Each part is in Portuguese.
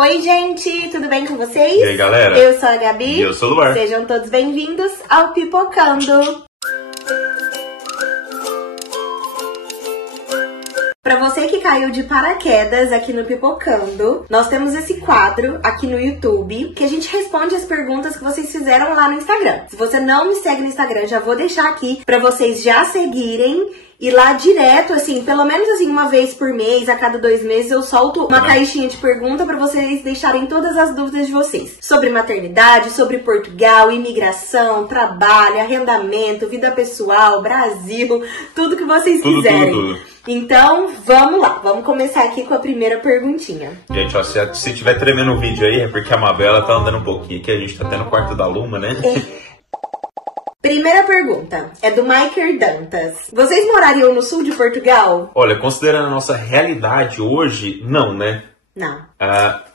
Oi, gente, tudo bem com vocês? E aí, galera? Eu sou a Gabi. E eu sou o Luar. Sejam todos bem-vindos ao Pipocando. Pra você que caiu de paraquedas aqui no Pipocando, nós temos esse quadro aqui no YouTube que a gente responde as perguntas que vocês fizeram lá no Instagram. Se você não me segue no Instagram, já vou deixar aqui pra vocês já seguirem. E lá direto, assim, pelo menos assim, uma vez por mês, a cada 2 meses, eu solto uma caixinha de pergunta pra vocês deixarem todas as dúvidas de vocês. Sobre maternidade, sobre Portugal, imigração, trabalho, arrendamento, vida pessoal, Brasil, tudo que vocês quiserem. Tudo. Então, vamos lá. Vamos começar aqui com a primeira perguntinha. Gente, ó, se tiver tremendo o vídeo aí, é porque a Mabela tá andando um pouquinho aqui. A gente tá até no quarto da Luma, né? Primeira pergunta é do Maiker Dantas. Vocês morariam no sul de Portugal? Olha, considerando a nossa realidade hoje, não, né? Não.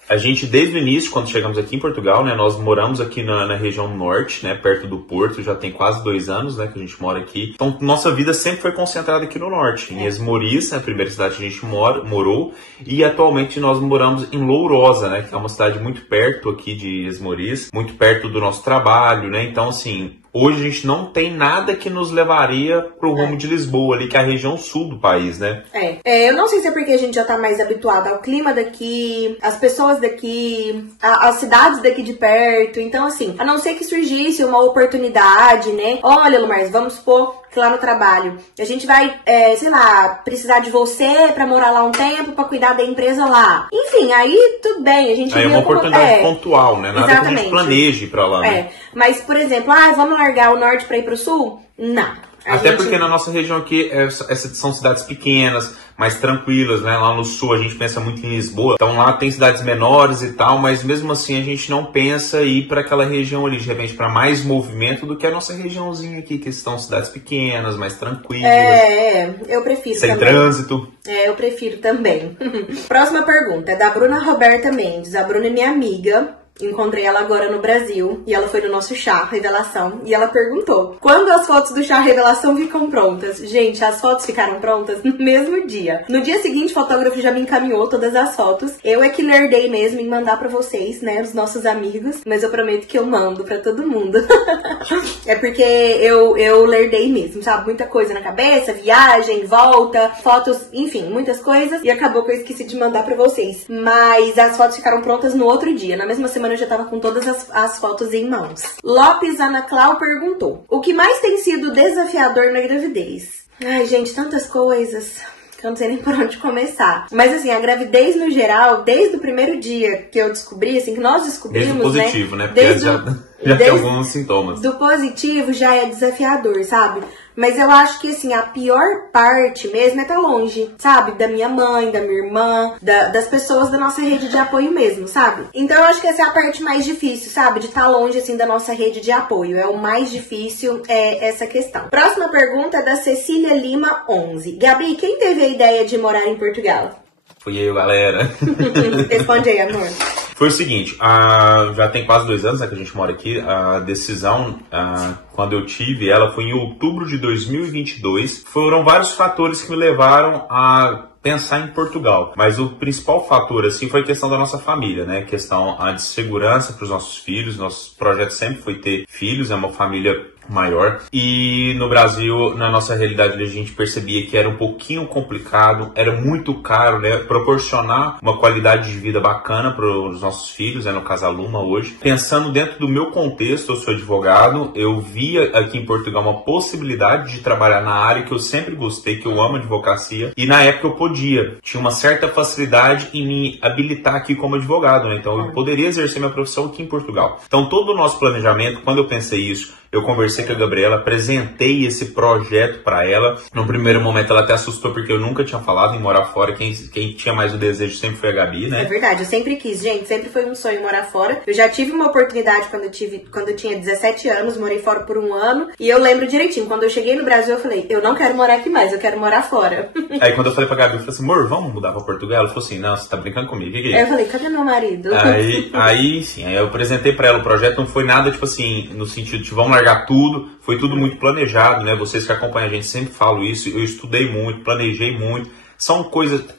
A gente, desde o início, quando chegamos aqui em Portugal, né, nós moramos aqui na região norte, né, perto do Porto, já tem quase 2 anos, né, que a gente mora aqui. Então, nossa vida sempre foi concentrada aqui no norte, em Esmoriz, a primeira cidade que a gente morou, e atualmente nós moramos em Lourosa, né, que é uma cidade muito perto aqui de Esmoriz, muito perto do nosso trabalho, né, então, assim, hoje a gente não tem nada que nos levaria pro rumo de Lisboa, ali, que é a região sul do país, né? Eu não sei se é porque a gente já tá mais habituado ao clima daqui, as pessoas daqui, as cidades daqui de perto. Então, assim, a não ser que surgisse uma oportunidade, né? Olha, Lumar, vamos supor que lá no trabalho a gente vai, sei lá, precisar de você pra morar lá um tempo, pra cuidar da empresa lá. Enfim, aí tudo bem, a gente... Aí é uma oportunidade pontual, né? Nada que a gente planeje pra lá, né? Mas, por exemplo, vamos largar o norte pra ir pro sul? Não. Até porque na nossa região aqui são cidades pequenas, mais tranquilas, né? Lá no sul a gente pensa muito em Lisboa, então lá tem cidades menores e tal, mas mesmo assim a gente não pensa em ir para aquela região ali, de repente para mais movimento do que a nossa regiãozinha aqui, que são cidades pequenas, mais tranquilas. Eu prefiro sem também. Trânsito. Eu prefiro também. Próxima pergunta é da Bruna Roberta Mendes. A Bruna é minha amiga. Encontrei ela agora no Brasil e ela foi no nosso chá revelação e ela perguntou: quando as fotos do chá revelação ficam prontas? Gente, as fotos ficaram prontas no mesmo dia. No dia seguinte, o fotógrafo já me encaminhou todas as fotos. Eu é que nerdei mesmo em mandar pra vocês, né, os nossos amigos, mas eu prometo que eu mando pra todo mundo. É porque eu lerdei mesmo, sabe? Muita coisa na cabeça, viagem, volta, fotos, enfim, muitas coisas, e acabou que eu esqueci de mandar pra vocês. Mas as fotos ficaram prontas no outro dia, na mesma semana eu já tava com todas as fotos em mãos. Lopes Ana Clau perguntou: o que mais tem sido desafiador na gravidez? Ai, gente, tantas coisas que eu não sei nem por onde começar. Mas assim, a gravidez no geral, desde o primeiro dia que eu descobri, assim, que nós descobrimos, desde o positivo, né? Porque desde já tem alguns sintomas. Do positivo já é desafiador, sabe? Mas eu acho que, assim, a pior parte mesmo é estar longe, sabe? Da minha mãe, da minha irmã, das pessoas da nossa rede de apoio mesmo, sabe? Então eu acho que essa é a parte mais difícil, sabe? De estar longe, assim, da nossa rede de apoio. É o mais difícil, essa questão. Próxima pergunta é da Cecília Lima 11. Gabi, quem teve a ideia de morar em Portugal? Fui eu, galera. Responde aí, amor. Foi o seguinte, já tem quase 2 anos, né, que a gente mora aqui. A decisão, quando eu tive ela, foi em outubro de 2022. Foram vários fatores que me levaram a pensar em Portugal. Mas o principal fator, assim, foi a questão da nossa família, né? Questão de segurança para os nossos filhos. Nosso projeto sempre foi ter filhos, é uma família maior. E no Brasil, na nossa realidade, a gente percebia que era um pouquinho complicado, era muito caro, né? Proporcionar uma qualidade de vida bacana para os nossos filhos, né? No caso a Luma hoje. Pensando dentro do meu contexto, eu sou advogado, eu via aqui em Portugal uma possibilidade de trabalhar na área que eu sempre gostei, que eu amo advocacia, e na época eu podia, tinha uma certa facilidade em me habilitar aqui como advogado, né? Então eu poderia exercer minha profissão aqui em Portugal. Então todo o nosso planejamento, quando eu pensei isso, eu conversei com a Gabriela, apresentei esse projeto para ela. No primeiro momento ela até assustou porque eu nunca tinha falado em morar fora. Quem tinha mais o desejo sempre foi a Gabi, né? É verdade, eu sempre quis, gente. Sempre foi um sonho morar fora. Eu já tive uma oportunidade quando eu tinha 17 anos, morei fora por 1 ano. E eu lembro direitinho, quando eu cheguei no Brasil, eu falei, eu não quero morar aqui mais, eu quero morar fora. Aí quando eu falei pra Gabi, eu falei assim, amor, vamos mudar pra Portugal? Ela falou assim, não, você tá brincando comigo, o que é? Aí eu falei, cadê meu marido? Aí eu apresentei pra ela o projeto, não foi nada, tipo assim, no sentido de vamos largar tudo, foi tudo muito planejado, né? Vocês que acompanham a gente sempre falam isso, eu estudei muito, planejei muito.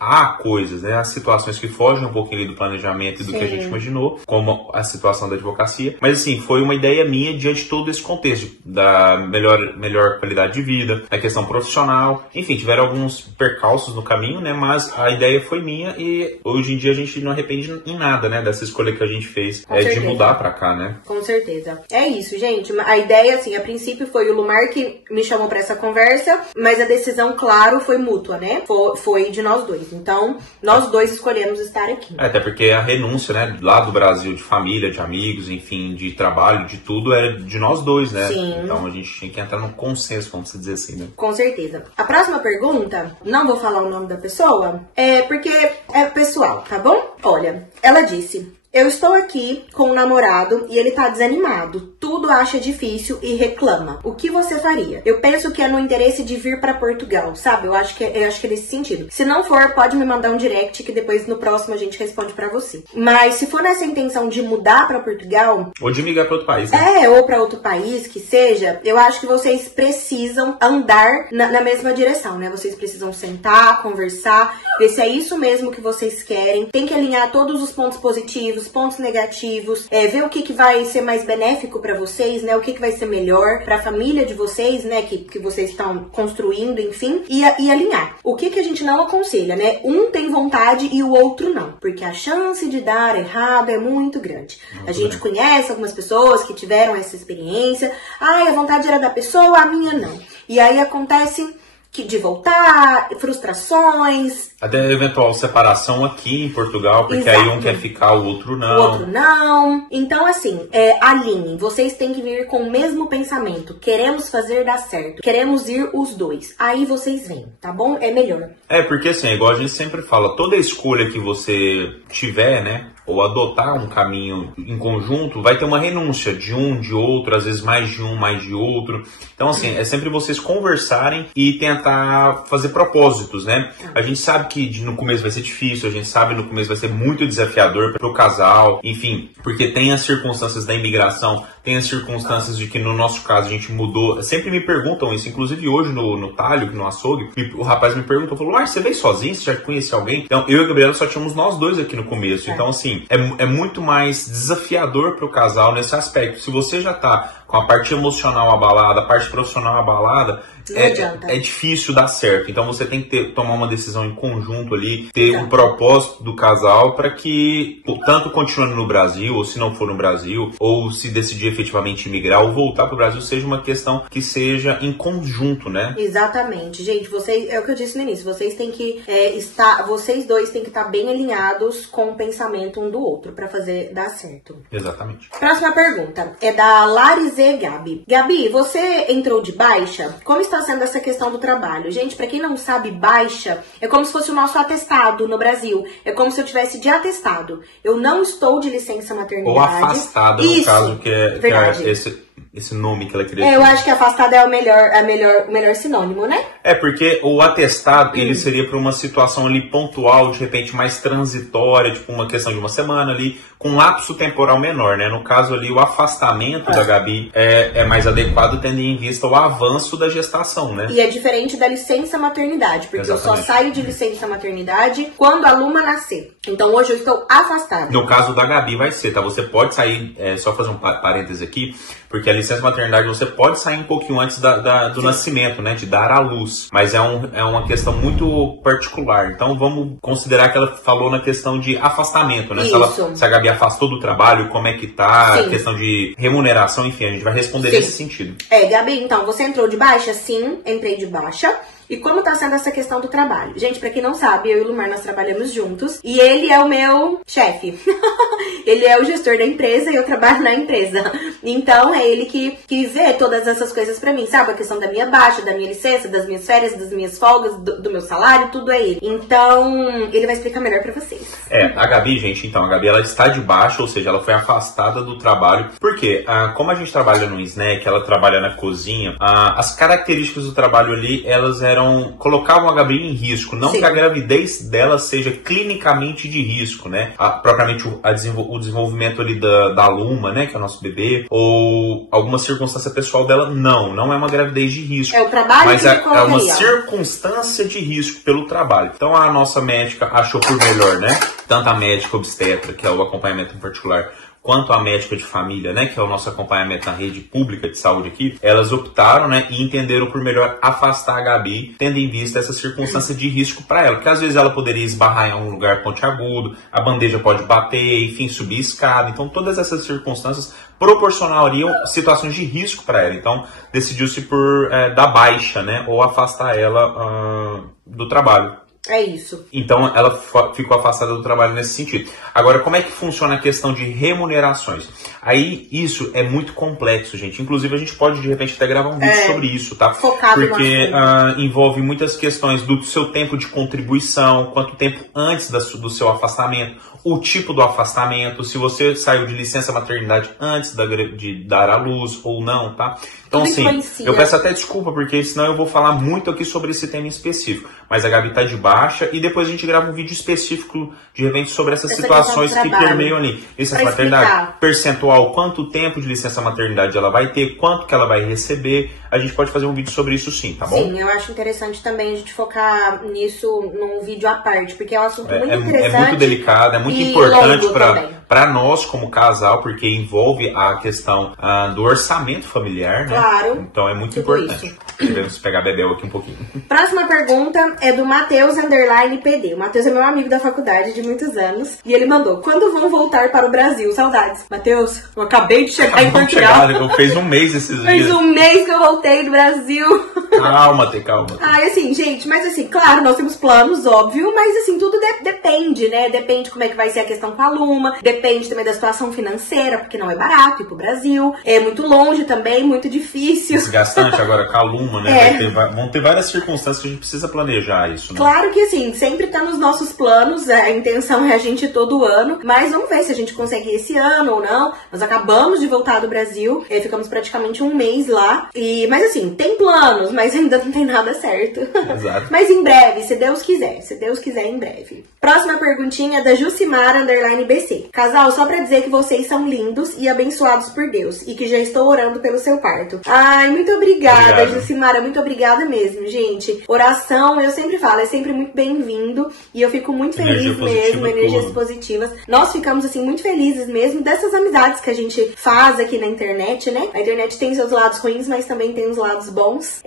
há coisas, né? Há situações que fogem um pouquinho ali do planejamento e do que a gente imaginou, como a situação da advocacia. Mas assim, foi uma ideia minha diante de todo esse contexto da melhor qualidade de vida, a questão profissional, enfim, tiveram alguns percalços no caminho, né? Mas a ideia foi minha e hoje em dia a gente não arrepende em nada, né? Dessa escolha que a gente fez de mudar pra cá, né? Com certeza. É isso, gente. A ideia, assim, a princípio foi o Lumar que me chamou pra essa conversa, mas a decisão, claro, foi mútua, né? Foi de nós dois. Então, nós dois escolhemos estar aqui. Até porque a renúncia, né? Lá do Brasil, de família, de amigos, enfim, de trabalho, de tudo, era de nós dois, né? Sim. Então a gente tinha que entrar num consenso, vamos dizer assim, né? Com certeza. A próxima pergunta, não vou falar o nome da pessoa, porque é pessoal, tá bom? Olha, ela disse: eu estou aqui com um namorado e ele tá desanimado. Tudo acha difícil e reclama. O que você faria? Eu penso que é no interesse de vir pra Portugal, sabe? Eu acho que é nesse sentido. Se não for, pode me mandar um direct que depois no próximo a gente responde pra você. Mas se for nessa intenção de mudar pra Portugal... Ou de migrar pra outro país, né? Ou pra outro país, que seja, eu acho que vocês precisam andar na mesma direção, né? Vocês precisam sentar, conversar, ver se é isso mesmo que vocês querem. Tem que alinhar todos os pontos positivos, pontos negativos, ver o que vai ser mais benéfico pra vocês, né? O que vai ser melhor pra família de vocês, né? Que vocês estão construindo, enfim, e alinhar. O que a gente não aconselha, né? Um tem vontade e o outro não, porque a chance de dar errado é muito grande. A gente conhece algumas pessoas que tiveram essa experiência. A vontade era da pessoa, a minha não. E aí acontece de voltar, frustrações. Até eventual separação aqui em Portugal, porque aí um quer ficar, o outro não. O outro não. Então, assim, alinhem. Vocês têm que vir com o mesmo pensamento. Queremos fazer dar certo. Queremos ir os dois. Aí vocês vêm, tá bom? É melhor. Porque assim, igual a gente sempre fala, toda escolha que você tiver, né? Ou adotar um caminho em conjunto, vai ter uma renúncia de um, de outro, às vezes mais de um, mais de outro. Então, assim, é sempre vocês conversarem e tentar fazer propósitos, né? A gente sabe que no começo vai ser difícil, a gente sabe que no começo vai ser muito desafiador para o casal, enfim, porque tem as circunstâncias da imigração, tem as circunstâncias de que no nosso caso a gente mudou. Sempre me perguntam isso, inclusive hoje no talho, no açougue, o rapaz me perguntou, falou: Mar, você veio sozinho? Você já conhecia alguém? Então, eu e a Gabriela só tínhamos nós dois aqui no começo. Então, assim, é muito mais desafiador para o casal nesse aspecto. Se você já tá com a parte emocional abalada, a parte profissional abalada, é difícil dar certo. Então você tem que tomar uma decisão em conjunto ali, ter um propósito do casal para que, tanto continuando no Brasil, ou se não for no Brasil, ou se decidir efetivamente migrar ou voltar para o Brasil, seja uma questão que seja em conjunto, né? Exatamente. Gente, vocês, é o que eu disse no início, vocês têm que vocês dois têm que estar bem alinhados com o pensamento um do outro para fazer dar certo. Exatamente. Próxima pergunta é da Larize Gabi. Gabi, você entrou de baixa? Como está sendo essa questão do trabalho? Gente, pra quem não sabe, baixa é como se fosse o nosso atestado no Brasil. É como se eu tivesse de atestado. Eu não estou de licença maternidade. Ou afastada, no caso, que é esse nome que ela queria dizer. Eu acho que afastada é o melhor sinônimo, né? Porque o atestado, ele seria para uma situação ali pontual, de repente mais transitória, tipo uma questão de uma semana ali, com um lapso temporal menor, né? No caso ali, o afastamento da Gabi é mais adequado, tendo em vista o avanço da gestação, né? E é diferente da licença maternidade, porque eu só saio de licença maternidade quando a Luma nascer. Então hoje eu estou afastada. No caso da Gabi vai ser, tá? Você pode sair, só fazer um parêntese aqui, porque a licença maternidade você pode sair um pouquinho antes do nascimento, né? De dar à luz. Mas é uma questão muito particular. Então vamos considerar que ela falou na questão de afastamento, né? Se a Gabi afastou do trabalho, como é que tá, a questão de remuneração, enfim, a gente vai responder nesse sentido. Gabi, então, você entrou de baixa? Sim, entrei de baixa. E como tá sendo essa questão do trabalho? Gente, pra quem não sabe, eu e o Lumar, nós trabalhamos juntos. E ele é o meu chefe. Ele é o gestor da empresa e eu trabalho na empresa. Então, é ele que vê todas essas coisas pra mim, sabe? A questão da minha baixa, da minha licença, das minhas férias, das minhas folgas, do meu salário, tudo é ele. Então, ele vai explicar melhor pra vocês. A Gabi, gente, então, a Gabi, ela está de baixa, ou seja, ela foi afastada do trabalho. Por quê? Como a gente trabalha no snack, ela trabalha na cozinha, as características do trabalho ali, elas colocavam a Gabi em risco, não que a gravidez dela seja clinicamente de risco, né? Propriamente o o desenvolvimento ali da Luma, né, que é o nosso bebê, ou alguma circunstância pessoal dela, não é uma gravidez de risco. É o trabalho, mas que é uma circunstância de risco pelo trabalho. Então a nossa médica achou por melhor, né, tanto a médica obstetra, que é o acompanhamento em particular, quanto a médica de família, né, que é o nosso acompanhamento na rede pública de saúde aqui, elas optaram, né, e entenderam por melhor afastar a Gabi, tendo em vista essa circunstância de risco para ela, porque às vezes ela poderia esbarrar em um lugar pontiagudo, a bandeja pode bater, enfim, subir escada, então todas essas circunstâncias proporcionariam situações de risco para ela, então decidiu-se por dar baixa, né, ou afastar ela do trabalho. É isso. Então ela ficou afastada do trabalho nesse sentido. Agora, como é que funciona a questão de remunerações? Aí isso é muito complexo, gente. Inclusive a gente pode de repente até gravar um vídeo sobre isso, tá? Focado porque envolve muitas questões do seu tempo de contribuição, quanto tempo antes do seu afastamento, o tipo do afastamento, se você saiu de licença maternidade antes de dar à luz ou não, tá? Então, assim, eu peço até desculpa, porque senão eu vou falar muito aqui sobre esse tema em específico. Mas a Gabi tá de baixa e depois a gente grava um vídeo específico, de repente, sobre essas situações que permeiam ali. Licença maternidade, percentual, quanto tempo de licença maternidade ela vai ter, quanto que ela vai receber. A gente pode fazer um vídeo sobre isso sim, tá bom? Sim, eu acho interessante também a gente focar nisso num vídeo à parte, porque é um assunto muito interessante. É muito delicado, é muito importante para nós como casal, porque envolve a questão do orçamento familiar, né? Claro. Então é muito importante. Devemos pegar a Bebel aqui um pouquinho. Próxima pergunta é do Matheus _PD. O Matheus é meu amigo da faculdade de muitos anos. E ele mandou: quando vão voltar para o Brasil? Saudades. Matheus, eu acabei de chegar em Portugal. Eu fiz um mês esses dias. Fez um mês que eu voltei do Brasil. Calma. Ai, assim, gente, mas assim, claro, nós temos planos, óbvio, mas assim, tudo depende, né? Depende como é que vai ser a questão com a Luma, depende também da situação financeira, porque não é barato ir pro Brasil, é muito longe também, muito difícil. Desgastante agora com a Luma, né? Vão ter várias circunstâncias que a gente precisa planejar isso, né? Claro que assim, sempre tá nos nossos planos, a intenção é a gente ir todo ano, mas vamos ver se a gente consegue ir esse ano ou não. Nós acabamos de voltar do Brasil, ficamos praticamente um mês lá, mas assim, tem planos, mas ainda não tem nada certo. Exato. Mas em breve, se Deus quiser, em breve. Próxima perguntinha é da Jucimara _BC. Casal, só pra dizer que vocês são lindos e abençoados por Deus e que já estou orando pelo seu parto. Ai, muito obrigada, Jucimara, muito obrigada mesmo, gente. Oração, eu sempre falo, é sempre muito bem-vindo e eu fico muito feliz mesmo, energias positivas. Nós ficamos, assim, muito felizes mesmo dessas amizades que a gente faz aqui na internet, né? A internet tem seus lados ruins, mas também tem os lados bons.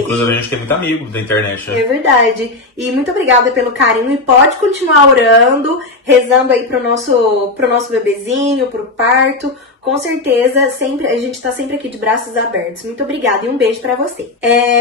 Inclusive, a gente tem muito amigo da internet, né? É verdade. E muito obrigada pelo carinho e pode continuar orando, rezando aí pro nosso bebezinho, pro parto. Com certeza, a gente tá sempre aqui de braços abertos. Muito obrigada e um beijo pra você.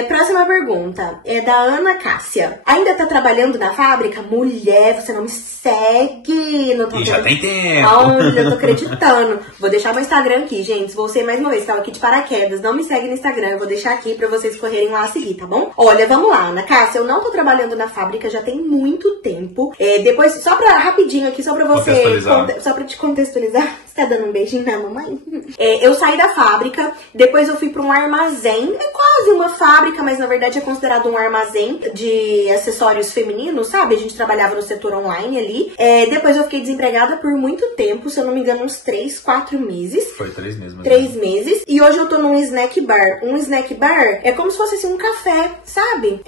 Próxima pergunta é da Ana Cássia. Ainda tá trabalhando na fábrica? Mulher, você não me segue. Não tô já tem tempo. Olha, eu tô acreditando. Vou deixar meu Instagram aqui, gente. Você, mais uma vez, tava aqui de paraquedas. Não me segue no Instagram. Eu vou deixar aqui pra vocês correrem lá a seguir, tá bom? Olha, vamos lá, Ana Cássia. Eu não tô trabalhando na fábrica já tem muito tempo. Depois, só pra rapidinho aqui, só pra você... Só pra te contextualizar. Você tá dando um beijinho na mamãe? Eu saí da fábrica, depois eu fui para um armazém, é quase uma fábrica, mas na verdade é considerado um armazém de acessórios femininos, sabe? A gente trabalhava no setor online ali. Depois eu fiquei desempregada por muito tempo, se eu não me engano, uns 3, 4 meses. Foi 3 meses. 3 meses. E hoje eu tô num snack bar. Um snack bar é como se fosse assim um café, sabe?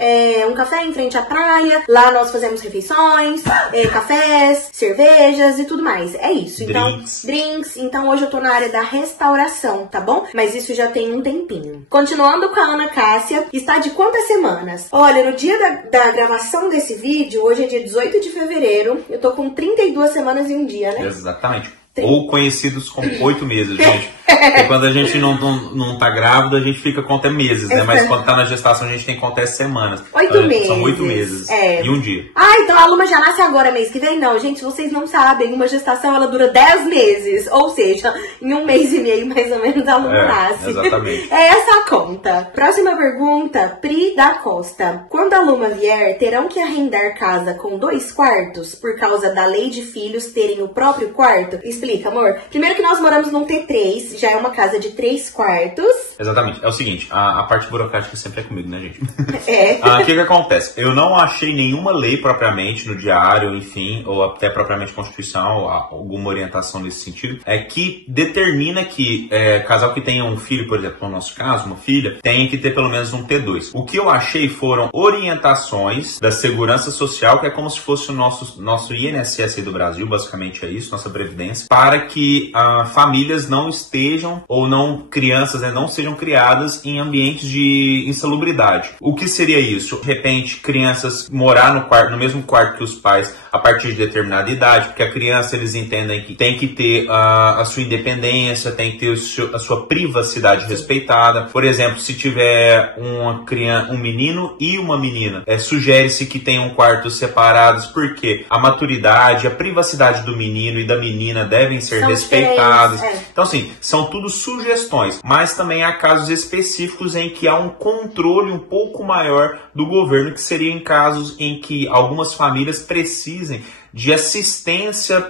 Um café em frente à praia. Lá nós fazemos refeições, cafés, cervejas e tudo mais. É isso. Então, drinks. Então hoje eu tô na área da restauração, tá bom? Mas isso já tem um tempinho. Continuando com a Ana Cássia, está de quantas semanas? Olha, no dia da gravação desse vídeo, hoje é dia 18 de fevereiro, eu tô com 32 semanas e um dia, né? Exatamente. Ou conhecidos como 8 meses, gente. Porque quando a gente não tá grávida, a gente fica com até meses, né? Mas quando tá na gestação, a gente tem que contar semanas. 8 meses. São 8 meses. E um dia. Então a Luma já nasce agora, mês que vem? Não, gente, vocês não sabem. Uma gestação, ela dura 10 meses. Ou seja, em um mês e meio, mais ou menos, a Luma nasce. Exatamente. É essa a conta. Próxima pergunta, Pri da Costa. Quando a Luma vier, terão que arrendar casa com 2 quartos por causa da lei de filhos terem o próprio quarto? Explica Explica, amor. Primeiro que nós moramos num T3, já é uma casa de 3 quartos. Exatamente. É o seguinte, a parte burocrática sempre é comigo, né, gente? É. O que acontece? Eu não achei nenhuma lei propriamente no diário, enfim, ou até propriamente Constituição, ou alguma orientação nesse sentido, que determina que casal que tenha um filho, por exemplo, no nosso caso, uma filha, tem que ter pelo menos um T2. O que eu achei foram orientações da Segurança Social, que é como se fosse o nosso INSS aí do Brasil, basicamente é isso, nossa Previdência, para que famílias não estejam, ou não, crianças não sejam criadas em ambientes de insalubridade. O que seria isso? De repente, crianças morar no mesmo quarto que os pais a partir de determinada idade, porque a criança, eles entendem que tem que ter a sua independência, tem que ter a sua privacidade respeitada. Por exemplo, se tiver um menino e uma menina, sugere-se que tenham quartos separados, porque a maturidade, a privacidade do menino e da menina devem ser respeitadas. Então, assim, são tudo sugestões, mas também há casos específicos em que há um controle um pouco maior do governo, que seria em casos em que algumas famílias precisem de assistência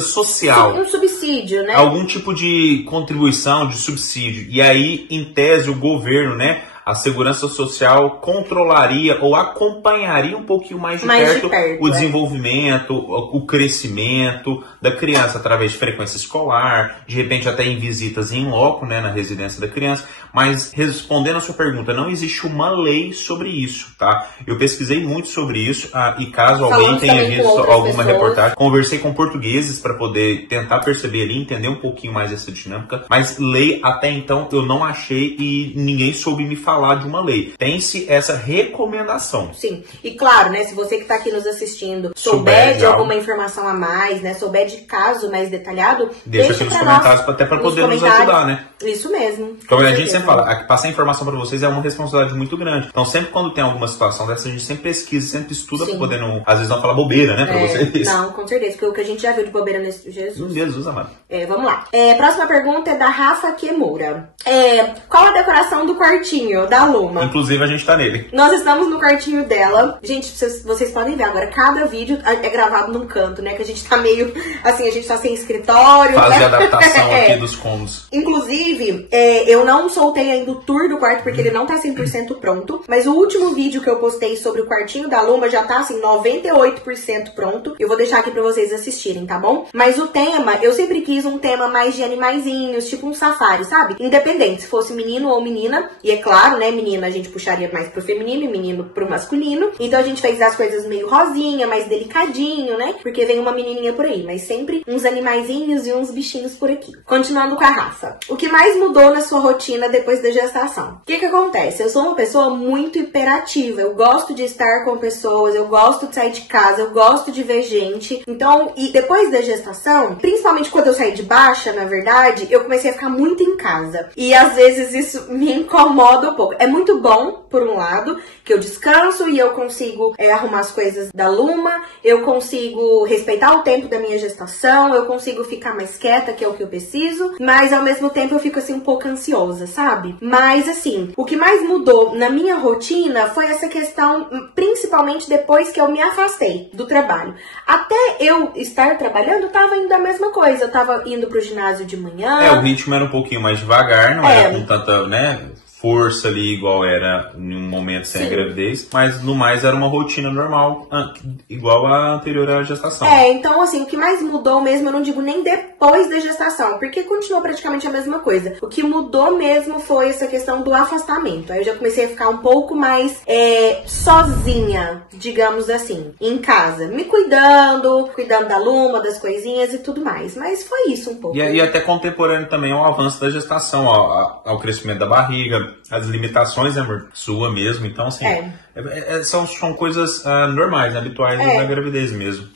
social. Um subsídio, né? Algum tipo de contribuição, de subsídio. E aí, em tese, o governo, né, a Segurança Social controlaria ou acompanharia um pouquinho mais de perto o desenvolvimento, o crescimento da criança através de frequência escolar, de repente até em visitas em loco, né, na residência da criança. Mas respondendo a sua pergunta, não existe uma lei sobre isso, tá? Eu pesquisei muito sobre isso e caso alguém tenha visto alguma reportagem, conversei com portugueses para poder tentar perceber ali, entender um pouquinho mais essa dinâmica, mas lei até então eu não achei e ninguém soube me falar de uma lei. Tem-se essa recomendação. Sim. E claro, né, se você que está aqui nos assistindo souber de alguma informação a mais, né, souber de caso mais detalhado, deixa aqui nos comentários até para poder nos ajudar, né? Isso mesmo. Como a gente sempre fala, passar informação para vocês é uma responsabilidade muito grande. Então, sempre quando tem alguma situação dessa, a gente sempre pesquisa, sempre estuda para poder, às vezes, não falar bobeira, né, para vocês. Não, com certeza, porque o que a gente já viu de bobeira nesse Jesus amado. Vamos lá. Próxima pergunta é da Rafa Quemoura. Qual a decoração do quartinho da Luma? Inclusive, a gente tá nele. Nós estamos no quartinho dela. Gente, vocês podem ver agora, cada vídeo é gravado num canto, né? Que a gente tá meio, assim, a gente tá sem escritório. Fase de adaptação aqui dos cômodos. Inclusive, eu não soltei ainda o tour do quarto, porque ele não tá 100% pronto. Mas o último vídeo que eu postei sobre o quartinho da Luma já tá, assim, 98% pronto. Eu vou deixar aqui pra vocês assistirem, tá bom? Mas o tema, eu sempre quis um tema mais de animaizinhos, tipo um safari, sabe? Independente, se fosse menino ou menina. E é claro, né, menina a gente puxaria mais pro feminino e menino pro masculino. Então a gente fez as coisas meio rosinha, mais delicadinho, né? Porque vem uma menininha por aí, mas sempre uns animaizinhos e uns bichinhos por aqui. Continuando com a Rafa. O que mais mudou na sua rotina depois da gestação? O que acontece? Eu sou uma pessoa muito hiperativa. Eu gosto de estar com pessoas, eu gosto de sair de casa, eu gosto de ver gente. Então, e depois da gestação, principalmente quando eu saí de baixa, na verdade, eu comecei a ficar muito em casa. E às vezes isso me incomoda um pouco. É muito bom, por um lado, que eu descanso e eu consigo arrumar as coisas da Luma, eu consigo respeitar o tempo da minha gestação, eu consigo ficar mais quieta, que é o que eu preciso, mas ao mesmo tempo eu fico assim um pouco ansiosa, sabe? Mas assim, o que mais mudou na minha rotina foi essa questão, principalmente depois que eu me afastei do trabalho. Até eu estar trabalhando, tava indo a mesma coisa, eu tava indo pro ginásio de manhã. O ritmo era um pouquinho mais devagar, não era com tanta, né, força ali, igual era em um momento sem a gravidez, mas no mais era uma rotina normal, igual a anterior à gestação. Então assim, o que mais mudou mesmo, eu não digo nem depois da gestação, porque continuou praticamente a mesma coisa. O que mudou mesmo foi essa questão do afastamento. Aí eu já comecei a ficar um pouco mais sozinha, digamos assim, em casa, me cuidando da Luma, das coisinhas e tudo mais. Mas foi isso um pouco. E até contemporâneo também ao avanço da gestação, ao crescimento da barriga, as limitações, né, amor? Sua mesmo. Então, assim, são coisas normais, habituais da gravidez mesmo.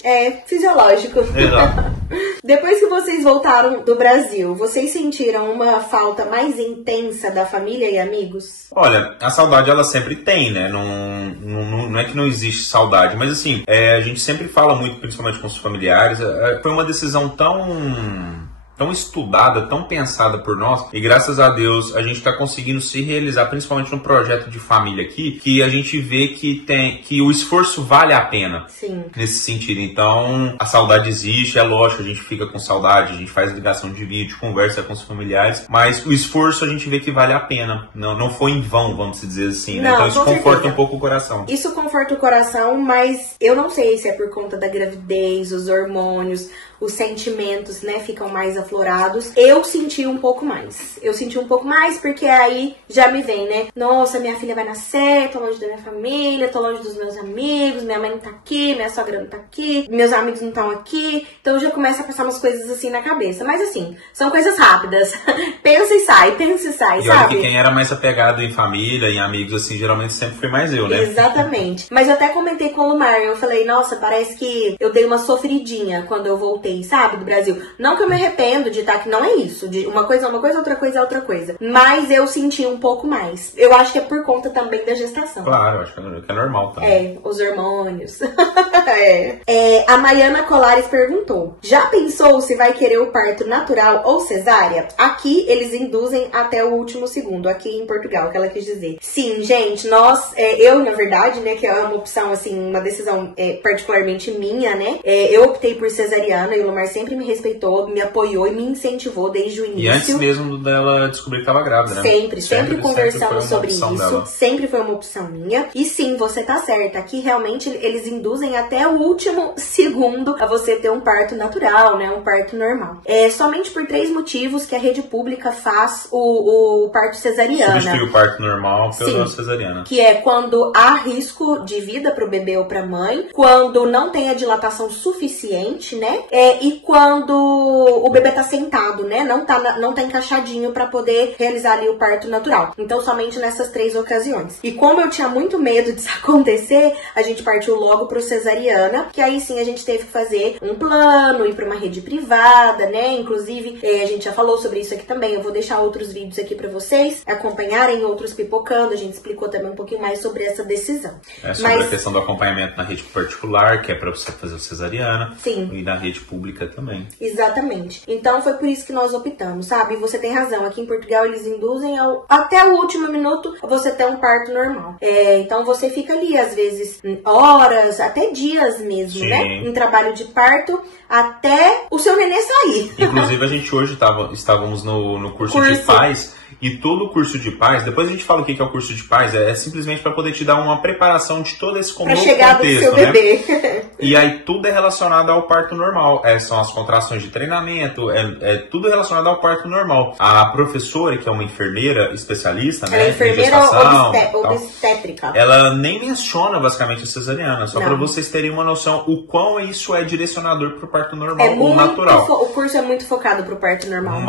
Fisiológico. Exato. Depois que vocês voltaram do Brasil, vocês sentiram uma falta mais intensa da família e amigos? Olha, a saudade ela sempre tem, né? Não é que não existe saudade, mas assim, a gente sempre fala muito, principalmente com os familiares. Foi uma decisão tão tão estudada, tão pensada por nós, e graças a Deus a gente está conseguindo se realizar, principalmente no projeto de família aqui, que a gente vê que o esforço vale a pena. Sim. Nesse sentido. Então, a saudade existe, é lógico, a gente fica com saudade, a gente faz ligação de vídeo, conversa com os familiares, mas o esforço a gente vê que vale a pena. Não foi em vão, vamos dizer assim, né? Não, então isso conforta certeza. Um pouco o coração. Isso conforta o coração, mas eu não sei se é por conta da gravidez, os hormônios, os sentimentos, né, ficam mais aflorados. Eu senti um pouco mais. Eu senti um pouco mais porque aí já me vem, né? Nossa, minha filha vai nascer, tô longe da minha família, tô longe dos meus amigos, minha mãe não tá aqui, minha sogra não tá aqui, meus amigos não estão aqui. Então já começa a passar umas coisas assim na cabeça. Mas assim, são coisas rápidas. Pensa e sai, e sabe? Olha que quem era mais apegado em família, em amigos, assim, geralmente sempre foi mais eu, né? Exatamente. Mas eu até comentei com o Lumar, eu falei, nossa, parece que eu dei uma sofridinha quando eu voltei, sabe, do Brasil. Não que eu me arrependo de estar aqui, não é isso. De uma coisa é uma coisa, outra coisa é outra coisa. Mas eu senti um pouco mais. Eu acho que é por conta também da gestação. Claro, acho que é normal também. Os hormônios. A Maiana Colares perguntou, já pensou se vai querer o parto natural ou cesárea? Aqui eles induzem até o último segundo, aqui em Portugal, que ela quis dizer. Sim, gente, nós, eu na verdade, né, que é uma opção, assim, uma decisão particularmente minha, né, eu optei por cesariana e o Lumar sempre me respeitou, me apoiou e me incentivou desde o início. E antes mesmo dela descobrir que estava grávida, né? Sempre conversamos sobre isso. Dela. Sempre foi uma opção minha. E sim, você tá certa. Aqui realmente eles induzem até o último segundo a você ter um parto natural, né? Um parto normal. É somente por 3 motivos que a rede pública faz o parto cesariana. Substitui o parto normal pela cesariana. Que é quando há risco de vida pro bebê ou pra mãe, quando não tem a dilatação suficiente, né? E quando o bebê tá sentado, né? Não tá encaixadinho pra poder realizar ali o parto natural. Então, somente nessas 3 ocasiões. E como eu tinha muito medo disso acontecer, a gente partiu logo pro cesariana, que aí sim a gente teve que fazer um plano, ir pra uma rede privada, né? Inclusive, a gente já falou sobre isso aqui também. Eu vou deixar outros vídeos aqui pra vocês acompanharem, outros pipocando. A gente explicou também um pouquinho mais sobre essa decisão. Sobre a questão do acompanhamento na rede particular, que é pra você fazer o cesariana. Sim. E na rede pública também. Exatamente. Então foi por isso que nós optamos, sabe? E você tem razão. Aqui em Portugal eles induzem até o último minuto você ter um parto normal. Então você fica ali, às vezes, horas, até dias mesmo, Sim. né? Em trabalho de parto até o seu nenê sair. Inclusive a gente hoje estávamos no curso de pais. E todo o curso de pais, depois a gente fala o que é o curso de pais, é simplesmente para poder te dar uma preparação de todo esse novo chegada do seu bebê. Né? E aí tudo é relacionado ao parto normal. São as contrações de treinamento, tudo relacionado ao parto normal. A professora, que é uma enfermeira especialista, né? Enfermeira obstétrica. Ela nem menciona basicamente a cesariana, só para vocês terem uma noção o quão isso é direcionador para o parto normal ou natural. O curso é muito focado para o parto normal.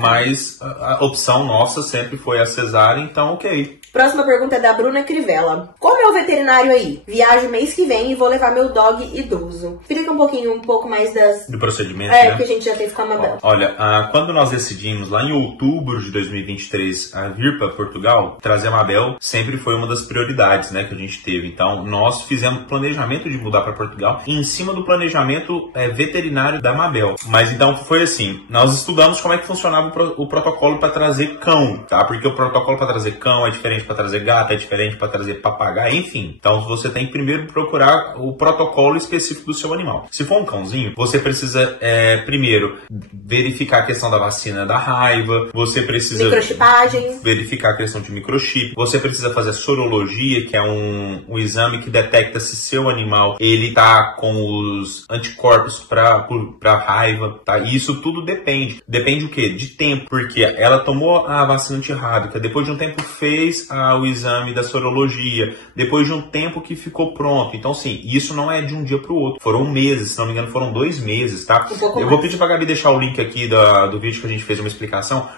Mas a opção nossa sempre foi a cesárea, então ok. Próxima pergunta é da Bruna Crivella. Como é o veterinário aí? Viajo mês que vem e vou levar meu dog idoso. Explica um pouco mais do procedimento, né? Porque a gente já teve com a Mabel. Olha, quando nós decidimos lá em outubro de 2023 vir para Portugal, trazer a Mabel sempre foi uma das prioridades, né, que a gente teve. Então, nós fizemos planejamento de mudar para Portugal e em cima do planejamento veterinário da Mabel. Mas então foi assim, nós estudamos como é que funcionava o protocolo para trazer cão, tá? Porque o protocolo para trazer cão é diferente para trazer gato, é diferente para trazer papagaio, enfim. Então você tem que primeiro procurar o protocolo específico do seu animal. Se for um cãozinho, você precisa primeiro verificar a questão da vacina da raiva, você precisa microchipagem, verificar a questão de microchip, você precisa fazer sorologia, que é um exame que detecta se seu animal ele tá com os anticorpos para raiva, tá? E isso tudo depende o quê? De tempo, porque ela tomou a vacina antirrábica, depois de um tempo fez o exame da sorologia, depois de um tempo que ficou pronto. Então, sim, isso não é de um dia para o outro. Foram meses, se não me engano, foram 2 meses, tá? Eu vou pedir pra Gabi deixar o link aqui do vídeo que a gente fez uma explicação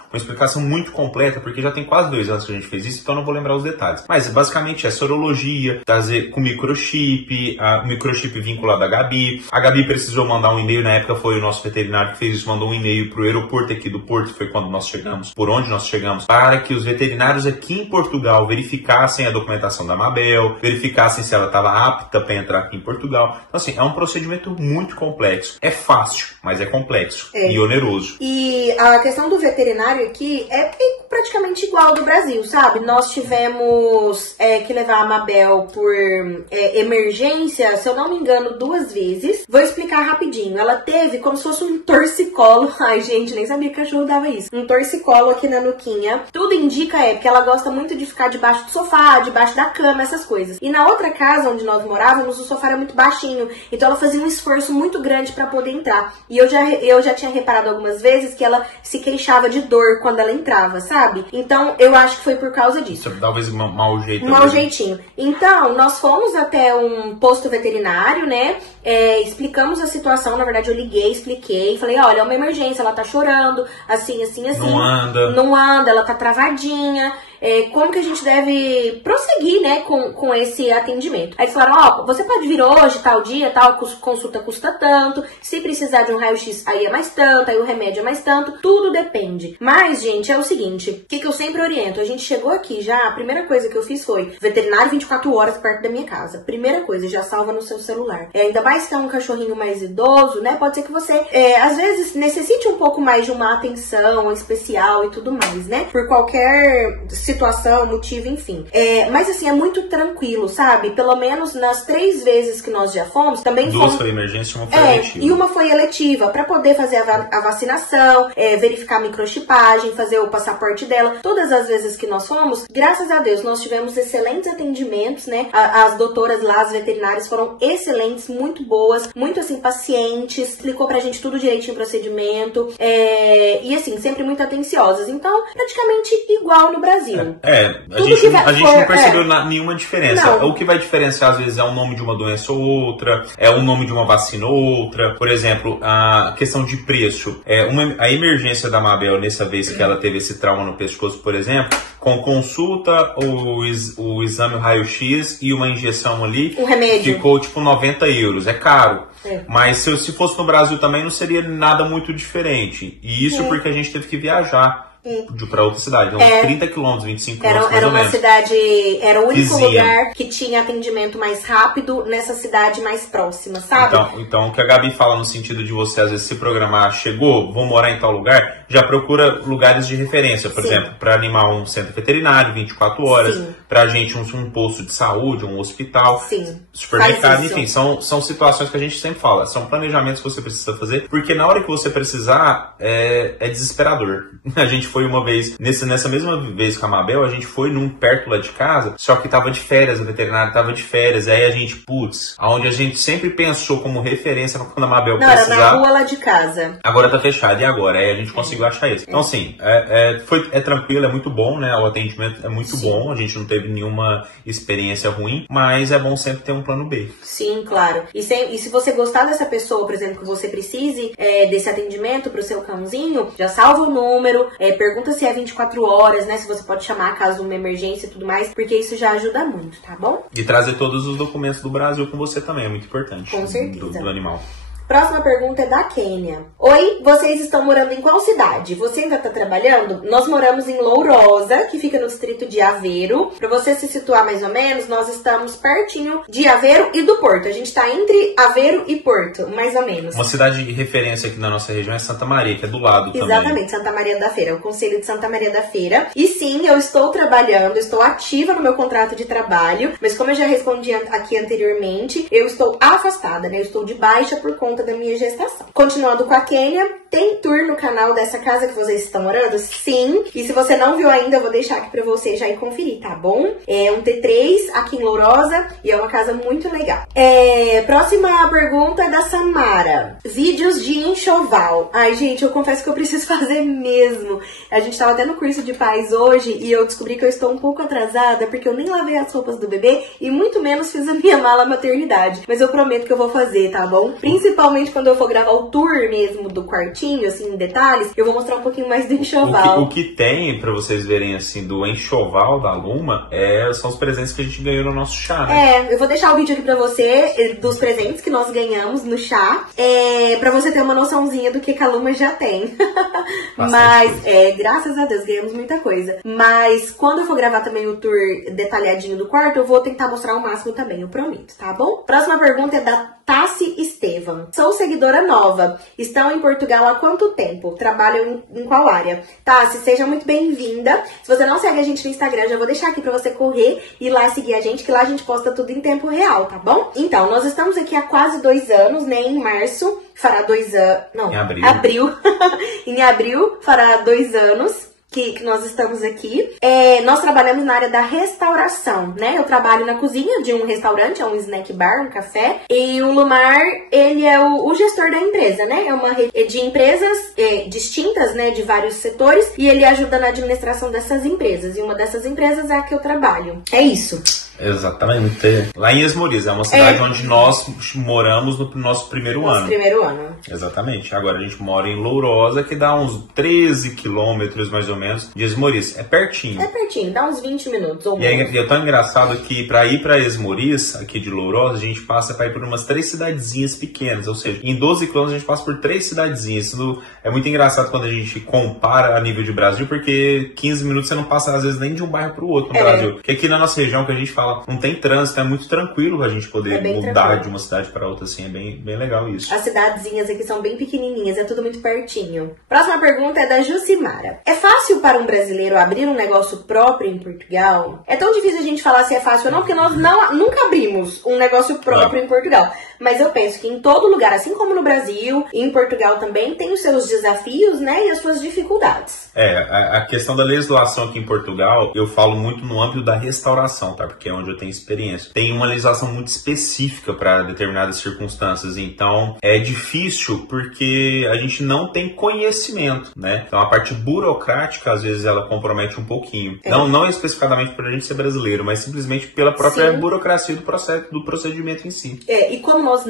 muito completa, porque já tem quase 2 anos que a gente fez isso, então eu não vou lembrar os detalhes. Mas, basicamente, é sorologia, trazer com microchip, microchip vinculado à Gabi. A Gabi precisou mandar um e-mail, na época foi o nosso veterinário que fez isso, mandou um e-mail pro aeroporto aqui do Porto, foi quando nós chegamos, por onde nós chegamos, para que os veterinários aqui em Portugal verificassem a documentação da Mabel, verificassem se ela estava apta para entrar aqui em Portugal. Então, assim, é um procedimento muito complexo. É fácil, mas é complexo. E e oneroso. E a questão do veterinário aqui é praticamente igual ao do Brasil, sabe? Nós tivemos que levar a Mabel por emergência, se eu não me engano, 2 vezes. Vou explicar rapidinho. Ela teve como se fosse um torcicolo. Ai, gente, nem sabia que cachorro dava isso. Um torcicolo aqui na nuquinha. Tudo indica que ela gosta muito de ficar debaixo do sofá, debaixo da cama, essas coisas. E na outra casa onde nós morávamos, o sofá era muito baixinho. Então ela fazia um esforço muito grande pra poder entrar. E eu já tinha reparado algumas vezes que ela se queixava de dor quando ela entrava, sabe? Então eu acho que foi por causa disso. Talvez um mau jeito. Um mau jeitinho. Então, nós fomos até um posto veterinário, né? Explicamos a situação. Na verdade, eu liguei, expliquei. Falei, olha, é uma emergência, ela tá chorando, assim. Não anda, ela tá travadinha. Como que a gente deve prosseguir, né, com esse atendimento. Aí eles falaram, você pode vir hoje, tal dia, tal consulta custa tanto, se precisar de um raio-x aí é mais tanto, aí o remédio é mais tanto, tudo depende. Mas, gente, é o seguinte, o que eu sempre oriento, a gente chegou aqui já, a primeira coisa que eu fiz foi veterinário 24 horas perto da minha casa. Primeira coisa, já salva no seu celular. Ainda mais se é um cachorrinho mais idoso, né, pode ser que você, às vezes, necessite um pouco mais de uma atenção especial e tudo mais, né, por qualquer situação, motivo, enfim. Mas assim, é muito tranquilo, sabe? Pelo menos nas 3 vezes que nós já fomos, também 2 foi emergência e 1 foi eletiva. E 1 foi eletiva, pra poder fazer a vacinação, verificar a microchipagem, fazer o passaporte dela. Todas as vezes que nós fomos, graças a Deus, nós tivemos excelentes atendimentos, né? As doutoras lá, as veterinárias foram excelentes, muito boas, muito assim, pacientes, explicou pra gente tudo direitinho o procedimento, e assim, sempre muito atenciosas. Então, praticamente igual no Brasil. A gente não percebeu nenhuma diferença. Não. O que vai diferenciar, às vezes, é o nome de uma doença ou outra, é o nome de uma vacina ou outra. Por exemplo, a questão de preço. A emergência da Mabel, nessa vez que ela teve esse trauma no pescoço, por exemplo, com consulta, o exame, o raio-x e uma injeção ali, o remédio ficou tipo 90 euros. É caro. Mas se fosse no Brasil também não seria nada muito diferente. E isso porque a gente teve que viajar para outra cidade, uns 30 quilômetros, 25 quilômetros. Era uma cidade, era o único lugar que tinha atendimento mais rápido nessa cidade mais próxima, sabe? Então o que a Gabi fala no sentido de você às vezes se programar, chegou, vou morar em tal lugar, já procura lugares de referência, por exemplo, para animar um centro veterinário 24 horas, pra gente um posto de saúde, um hospital, supermercado, enfim, são situações que a gente sempre fala, são planejamentos que você precisa fazer, porque na hora que você precisar, é desesperador. A gente foi uma vez, nessa mesma vez com a Mabel, a gente foi perto lá de casa, só que tava de férias, o veterinário tava de férias, aí a gente, aonde a gente sempre pensou como referência quando a Mabel precisava. Era na rua lá de casa. Agora tá fechado, e agora? Aí a gente conseguiu achar isso. Então, assim, é tranquilo, é muito bom, né? O atendimento é muito bom, a gente não teve nenhuma experiência ruim, mas é bom sempre ter um plano B. Sim, claro. E se você gostar dessa pessoa, por exemplo, que você precise desse atendimento pro seu cãozinho, já salva o número, pergunta se é 24 horas, né? Se você pode chamar caso uma emergência e tudo mais, porque isso já ajuda muito, tá bom? E trazer todos os documentos do Brasil com você também, é muito importante. Com certeza. Do animal. Próxima pergunta é da Kênia. Oi, vocês estão morando em qual cidade? Você ainda tá trabalhando? Nós moramos em Lourosa, que fica no distrito de Aveiro. Pra você se situar mais ou menos, nós estamos pertinho de Aveiro e do Porto. A gente tá entre Aveiro e Porto, mais ou menos. Uma cidade de referência aqui na nossa região é Santa Maria, que é do lado também. Exatamente, Santa Maria da Feira, o Conselho de Santa Maria da Feira. E sim, eu estou trabalhando, estou ativa no meu contrato de trabalho, mas como eu já respondi aqui anteriormente, eu estou afastada, né? Eu estou de baixa por conta da minha gestação. Continuando com a Kênia, tem tour no canal dessa casa que vocês estão morando? Sim. E se você não viu ainda, eu vou deixar aqui pra você já ir conferir, tá bom? É um T3 aqui em Lourosa e é uma casa muito legal. Próxima pergunta é da Samara. Vídeos de enxoval. Ai, gente, eu confesso que eu preciso fazer mesmo. A gente tava até no curso de pais hoje e eu descobri que eu estou um pouco atrasada porque eu nem lavei as roupas do bebê e muito menos fiz a minha mala maternidade. Mas eu prometo que eu vou fazer, tá bom? Principalmente quando eu for gravar o tour mesmo do quartinho, assim, em detalhes, eu vou mostrar um pouquinho mais do enxoval. O que tem, pra vocês verem, assim, do enxoval da Luma, são os presentes que a gente ganhou no nosso chá, né? Eu vou deixar o vídeo aqui pra você, dos presentes que nós ganhamos no chá, pra você ter uma noçãozinha do que a Luma já tem. Mas, graças a Deus, ganhamos muita coisa. Mas, quando eu for gravar também o tour detalhadinho do quarto, eu vou tentar mostrar o máximo também, eu prometo, tá bom? Próxima pergunta é da Tassi Estevam. Sou seguidora nova. Estão em Portugal há quanto tempo? Trabalham em qual área? Tassi, seja muito bem-vinda. Se você não segue a gente no Instagram, já vou deixar aqui pra você correr e ir lá seguir a gente, que lá a gente posta tudo em tempo real, tá bom? Então, nós estamos aqui há quase 2 anos, né? Em março fará 2 anos... Não, em abril. Em abril fará 2 anos. Que nós estamos aqui. Nós trabalhamos na área da restauração, né? Eu trabalho na cozinha de um restaurante, é um snack bar, um café. E o Lumar, ele é o gestor da empresa, né? É uma rede de empresas distintas, né? De vários setores. E ele ajuda na administração dessas empresas. E uma dessas empresas é a que eu trabalho. É isso. Exatamente. Lá em Esmoriz, é uma cidade onde nós moramos no nosso primeiro ano. Primeiro ano. Exatamente. Agora a gente mora em Lourosa, que dá uns 13 quilômetros, mais ou menos, de Esmoriz. É pertinho. É pertinho, dá uns 20 minutos. Ou e é tão engraçado que pra ir pra Esmoriz, aqui de Lourosa, a gente passa pra ir por umas 3 cidadezinhas pequenas. Ou seja, em 12 quilômetros a gente passa por 3 cidadezinhas. Isso é muito engraçado quando a gente compara a nível de Brasil, porque 15 minutos você não passa, às vezes, nem de um bairro pro outro no Brasil. Porque aqui na nossa região, que a gente fala, não tem trânsito, é muito tranquilo a gente poder mudar tranquilo de uma cidade para outra, assim, é bem legal isso. As cidadezinhas aqui são bem pequenininhas, é tudo muito pertinho. Próxima pergunta é da Jucimara. É fácil para um brasileiro abrir um negócio próprio em Portugal? É tão difícil a gente falar se é fácil ou não, porque nós nunca abrimos um negócio próprio em Portugal. Mas eu penso que em todo lugar, assim como no Brasil, e em Portugal também, tem os seus desafios, né, e as suas dificuldades. A questão da legislação aqui em Portugal, eu falo muito no âmbito da restauração, tá? Porque é onde eu tenho experiência. Tem uma legislação muito específica para determinadas circunstâncias, então é difícil porque a gente não tem conhecimento, né? Então a parte burocrática, às vezes, ela compromete um pouquinho. Não especificamente para a gente ser brasileiro, mas simplesmente pela própria burocracia do procedimento em si. E como nós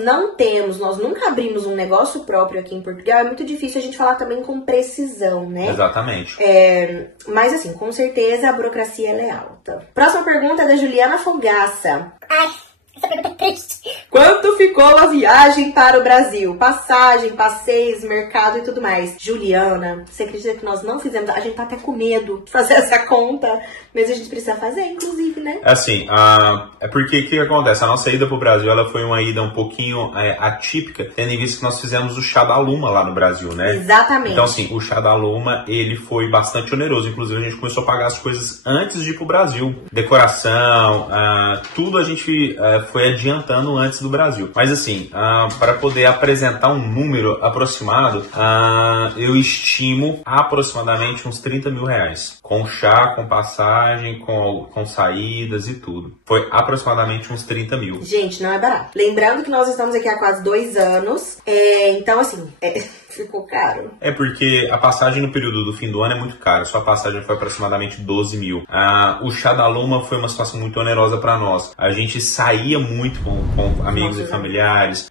nunca abrimos um negócio próprio aqui em Portugal, é muito difícil a gente falar também com precisão, né? Exatamente. Mas assim, com certeza a burocracia ela é alta. Próxima pergunta é da Juliana Fogaça. Ai, essa pergunta é triste. Quanto ficou a viagem para o Brasil? Passagem, passeios, mercado e tudo mais. Juliana, você acredita que nós não fizemos? A gente tá até com medo de fazer essa conta, mas a gente precisa fazer, inclusive, né? Assim, é porque o que acontece? A nossa ida pro Brasil, ela foi uma ida um pouquinho atípica, tendo em vista que nós fizemos o chá da Luma lá no Brasil, né? Exatamente. Então, assim, o chá da Luma, ele foi bastante oneroso. Inclusive, a gente começou a pagar as coisas antes de ir pro Brasil. Decoração, tudo a gente foi adiantando antes do Brasil. Mas assim, para poder apresentar um número aproximado, eu estimo aproximadamente uns 30 mil reais. Com chá, com passagem, com saídas e tudo. Foi aproximadamente uns 30 mil. Gente, não é barato. Lembrando que nós estamos aqui há quase 2 anos. Então, assim, ficou caro. É porque a passagem no período do fim do ano é muito cara. Sua passagem foi aproximadamente 12 mil. O chá da Luma foi uma situação muito onerosa para nós. A gente saía muito com amigos e familiares.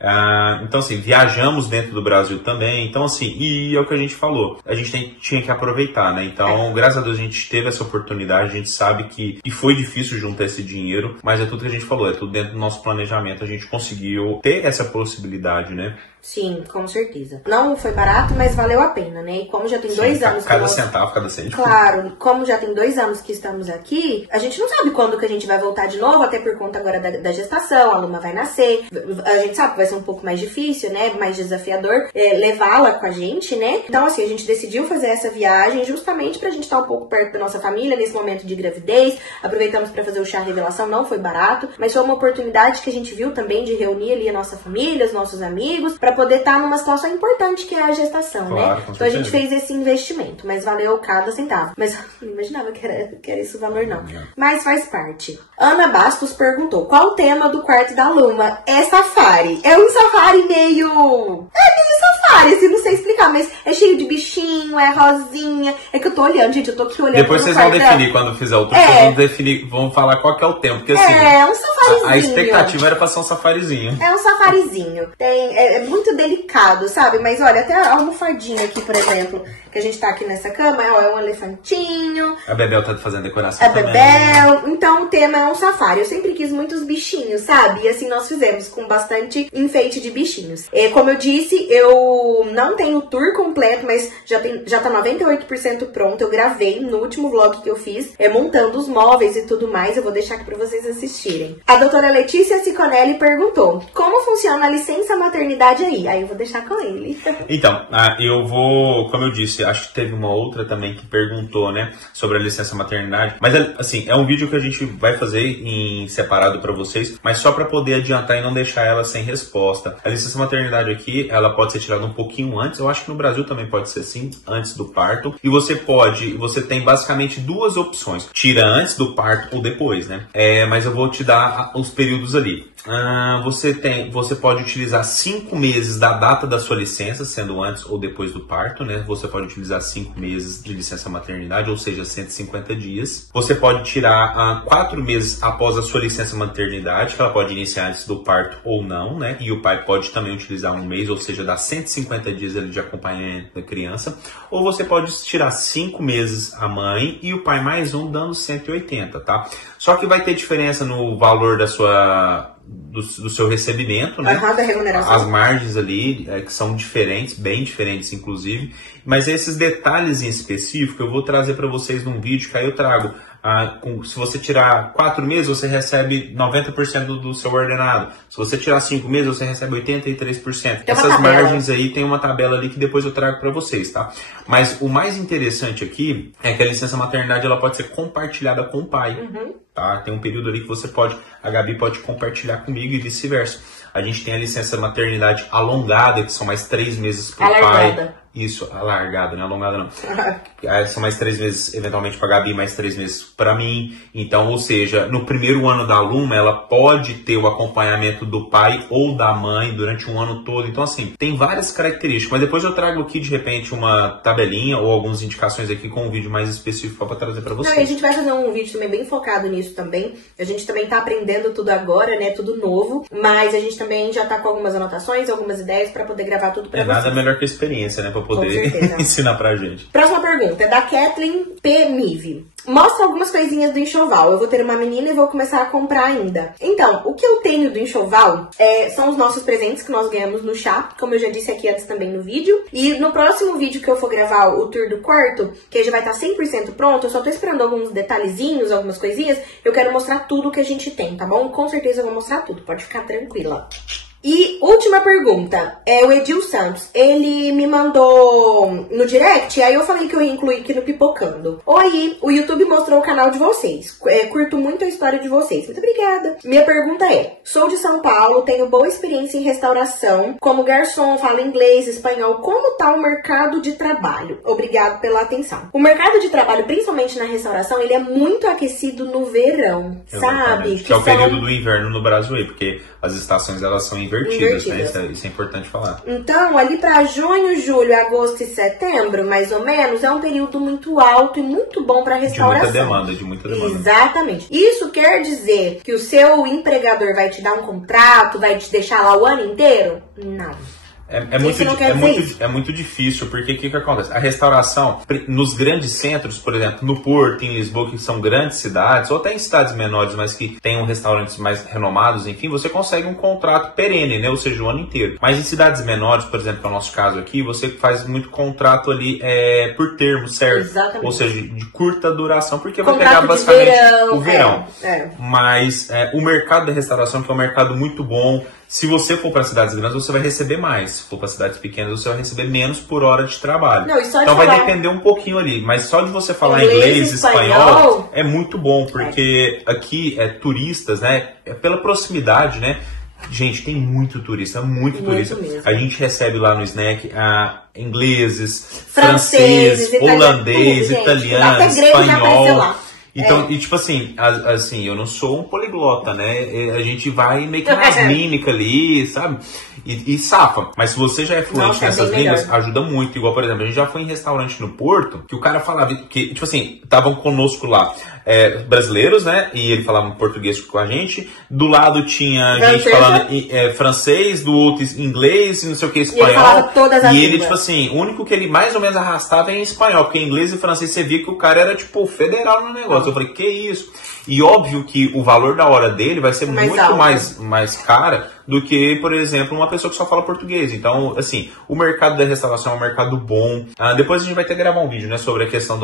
Então, assim, viajamos dentro do Brasil também. Então, assim, e é o que a gente falou. A gente tinha que aproveitar, né? Então, graças a Deus, a gente teve essa oportunidade. A gente sabe que foi difícil juntar esse dinheiro, mas é tudo que a gente falou. É tudo dentro do nosso planejamento. A gente conseguiu ter essa possibilidade, né? Sim, com certeza. Não foi barato, mas valeu a pena, né? E como já tem 2 anos... Cada centavo, cada centavo. Claro, como já tem 2 anos que estamos aqui, a gente não sabe quando que a gente vai voltar de novo, até por conta agora da gestação, a Luma vai nascer. A gente sabe que vai ser um pouco mais difícil, né? Mais desafiador levá-la com a gente, né? Então, assim, a gente decidiu fazer essa viagem justamente pra gente estar um pouco perto da nossa família nesse momento de gravidez. Aproveitamos pra fazer o chá revelação, não foi barato, mas foi uma oportunidade que a gente viu também de reunir ali a nossa família, os nossos amigos, pra poder estar numa situação importante que é a gestação, claro, né? Então a gente fez esse investimento, mas valeu cada centavo. Mas eu não imaginava que era esse o valor, não. Mas faz parte. Ana Bastos perguntou, qual o tema do quarto da Luma? É safari. É um safari meio safari, assim, não sei explicar, mas é cheio de bichinho, é rosinha. É que eu tô olhando, gente, eu tô aqui olhando. Depois vocês vão definir, quando fizer o tour, vocês vão definir, vão falar qual que é o tema. Porque assim, um safarizinho. A expectativa era pra ser um safarizinho. É um safarizinho. É muito delicado, sabe? Mas olha, até a almofadinha aqui, por exemplo, que a gente tá aqui nessa cama, é um elefantinho. A Bebel tá fazendo decoração também. Bebel. Então o tema é um safari. Eu sempre quis muitos bichinhos, sabe? E assim nós fizemos, com bastante enfeite de bichinhos. Como eu disse, eu eu não tenho o tour completo, mas já tá 98% pronto. Eu gravei no último vlog que eu fiz, montando os móveis e tudo mais. Eu vou deixar aqui pra vocês assistirem. A doutora Letícia Ciconelli perguntou: como funciona a licença maternidade aí? Aí eu vou deixar com ele. Então, eu vou, como eu disse, acho que teve uma outra também que perguntou, né, sobre a licença maternidade. Mas, assim, é um vídeo que a gente vai fazer em separado pra vocês, mas só pra poder adiantar e não deixar ela sem resposta. A licença maternidade aqui, ela pode ser tirada um pouquinho antes. Eu acho que no Brasil também pode ser assim, antes do parto. E você tem basicamente duas opções: tira antes do parto ou depois, né? Mas eu vou te dar os períodos ali. Você pode utilizar 5 meses da data da sua licença, sendo antes ou depois do parto, né? Você pode utilizar 5 meses de licença maternidade, ou seja, 150 dias. Você pode tirar 4 meses após a sua licença maternidade, que ela pode iniciar antes do parto ou não, né? E o pai pode também utilizar 1 mês, ou seja, dá 150 dias ali de acompanhamento da criança. Ou você pode tirar 5 meses a mãe e o pai mais um, dando 180, tá? Só que vai ter diferença no valor do seu recebimento, né? Da remuneração. As margens ali, que são diferentes, bem diferentes inclusive, mas esses detalhes em específico eu vou trazer para vocês num vídeo que aí eu trago. Se você tirar 4 meses, você recebe 90% do seu ordenado. Se você tirar 5 meses, você recebe 83%. Essas margens aí, tem uma tabela ali que depois eu trago para vocês, tá? Mas o mais interessante aqui é que a licença maternidade ela pode ser compartilhada com o pai. Tá? Tem um período ali que a Gabi pode compartilhar comigo e vice-versa. A gente tem a licença maternidade alongada, que são mais 3 meses para o pai. Isso, alargada, não é alongada não. São mais 3 meses, eventualmente, para a Gabi, mais 3 meses para mim. Então, ou seja, no primeiro ano da aluna, ela pode ter o acompanhamento do pai ou da mãe durante um ano todo. Então, assim, tem várias características. Mas depois eu trago aqui, de repente, uma tabelinha ou algumas indicações aqui com um vídeo mais específico para trazer para vocês. Não, e a gente vai fazer um vídeo também bem focado nisso também. A gente também tá aprendendo tudo agora, né? Tudo novo. Mas a gente também já tá com algumas anotações, algumas ideias para poder gravar tudo para vocês. Nada melhor que a experiência, né? Pra poder ensinar pra gente. Próxima pergunta é da Kathleen P. Mive. Mostra algumas coisinhas do enxoval. Eu vou ter uma menina e vou começar a comprar ainda. Então, o que eu tenho do enxoval são os nossos presentes que nós ganhamos no chá, como eu já disse aqui antes também no vídeo. E no próximo vídeo que eu for gravar o tour do quarto, que já vai estar 100% pronto, eu só tô esperando alguns detalhezinhos, algumas coisinhas, eu quero mostrar tudo que a gente tem, tá bom? Com certeza eu vou mostrar tudo, pode ficar tranquila. E última pergunta, o Edil Santos, ele me mandou no direct, aí eu falei que eu ia incluir aqui no Pipocando. Oi, o YouTube mostrou o canal de vocês, curto muito a história de vocês, muito obrigada. Minha pergunta sou de São Paulo, tenho boa experiência em restauração, como garçom, falo inglês, espanhol, como tá o mercado de trabalho? Obrigado pela atenção. O mercado de trabalho, principalmente na restauração, ele é muito aquecido no verão, sabe? Que é o período do inverno no Brasil aí, porque as estações elas são invertidas. Né? Isso é importante falar. Então, ali para junho, julho, agosto e setembro, mais ou menos, é um período muito alto e muito bom para restauração. De muita demanda. Exatamente. Isso quer dizer que o seu empregador vai te dar um contrato, vai te deixar lá o ano inteiro? Não. É muito difícil, porque o que acontece? A restauração, nos grandes centros, por exemplo, no Porto, em Lisboa, que são grandes cidades, ou até em cidades menores, mas que tenham restaurantes mais renomados, enfim, você consegue um contrato perene, né? Ou seja, o ano inteiro. Mas em cidades menores, por exemplo, no nosso caso aqui, você faz muito contrato ali por termo, certo? Exatamente. Ou seja, de curta duração, porque vai pegar basicamente o verão. Mas o mercado da restauração, que é um mercado muito bom. Se você for para cidades grandes, você vai receber mais. Se for para cidades pequenas, você vai receber menos por hora de trabalho. Então vai depender um pouquinho ali. Mas só de você falar inglês, espanhol, é muito bom. Porque aqui turistas, né? Pela proximidade, né? Gente, tem muito turista. Mesmo. A gente recebe lá no Snack ingleses, franceses, holandês, italiano, espanhol. Então, e tipo assim, eu não sou um poliglota, né? A gente vai meio que nas mímicas ali, sabe? E safa. Mas se você já é fluente nessas línguas, ajuda muito. Igual, por exemplo, a gente já foi em restaurante no Porto, que o cara falava que, tipo assim, estavam conosco lá brasileiros, né? E ele falava português com a gente. Do lado tinha gente falando francês, do outro inglês, não sei o que, espanhol. E ele falava todas as línguas. Tipo assim, o único que ele mais ou menos arrastava em espanhol, porque inglês e francês você via que o cara era, tipo, federal no negócio. Eu falei, que isso? E óbvio que o valor da hora dele vai ser muito mais cara do que, por exemplo, uma pessoa que só fala português. Então, assim, o mercado da restauração é um mercado bom. Depois a gente vai ter que gravar um vídeo, né, sobre a questão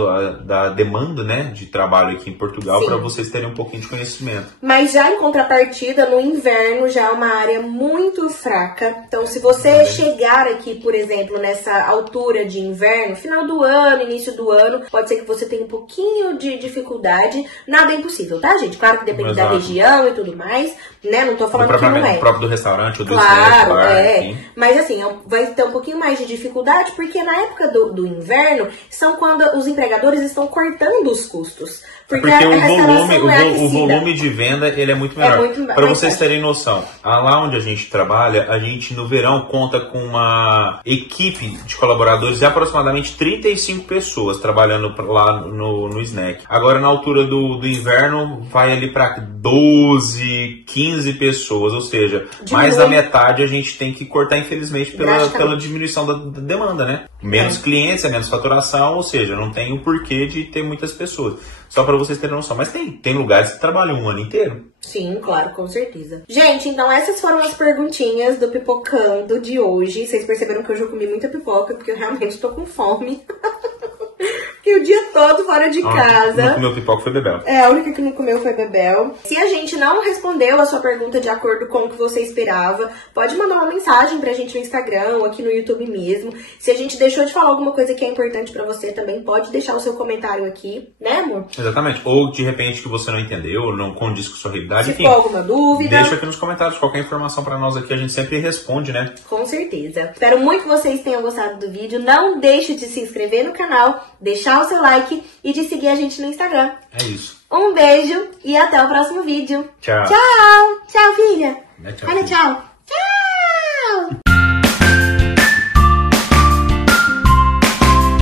da demanda, né, de trabalho aqui em Portugal, para vocês terem um pouquinho de conhecimento. Mas já em contrapartida, no inverno já é uma área muito fraca. Então, se você chegar aqui, por exemplo, nessa altura de inverno, final do ano, início do ano, pode ser que você tenha um pouquinho de dificuldade. Nada é impossível, tá, gente? Claro que depende da região e tudo mais, né? Não tô falando que não é. O próprio do restaurante ou do claro, bar, enfim. Mas assim, vai ter um pouquinho mais de dificuldade, porque na época do inverno, são quando os empregadores estão cortando os custos. Porque o volume de venda ele é muito menor. Para vocês terem noção, lá onde a gente trabalha, a gente no verão conta com uma equipe de colaboradores de aproximadamente 35 pessoas trabalhando lá no snack. Agora na altura do inverno vai ali para 12, 15 pessoas, ou seja, mais da metade a gente tem que cortar, infelizmente, pela diminuição da demanda, né? Menos clientes, menos faturação, ou seja, não tem o porquê de ter muitas pessoas. Só para vocês terem noção. Mas tem lugares que trabalham um ano inteiro. Sim, claro, com certeza. Gente, então essas foram as perguntinhas do Pipocando de hoje. Vocês perceberam que hoje eu comi muita pipoca, porque eu realmente tô com fome. Fiquei o dia todo fora de casa. Não comeu pipoca foi Bebel. A única que não comeu foi Bebel. Se a gente não respondeu a sua pergunta de acordo com o que você esperava, pode mandar uma mensagem pra gente no Instagram ou aqui no YouTube mesmo. Se a gente deixou de falar alguma coisa que é importante pra você, também pode deixar o seu comentário aqui, né, amor? Exatamente. Ou de repente que você não entendeu, não condiz com sua realidade. Se ficou alguma dúvida, deixa aqui nos comentários. Qualquer informação pra nós aqui, a gente sempre responde, né? Com certeza. Espero muito que vocês tenham gostado do vídeo. Não deixe de se inscrever no canal, deixar o seu like e de seguir a gente no Instagram. É isso. Um beijo e até o próximo vídeo. Tchau. Tchau. Tchau, filha. Tchau, Olha, tchau. Tchau.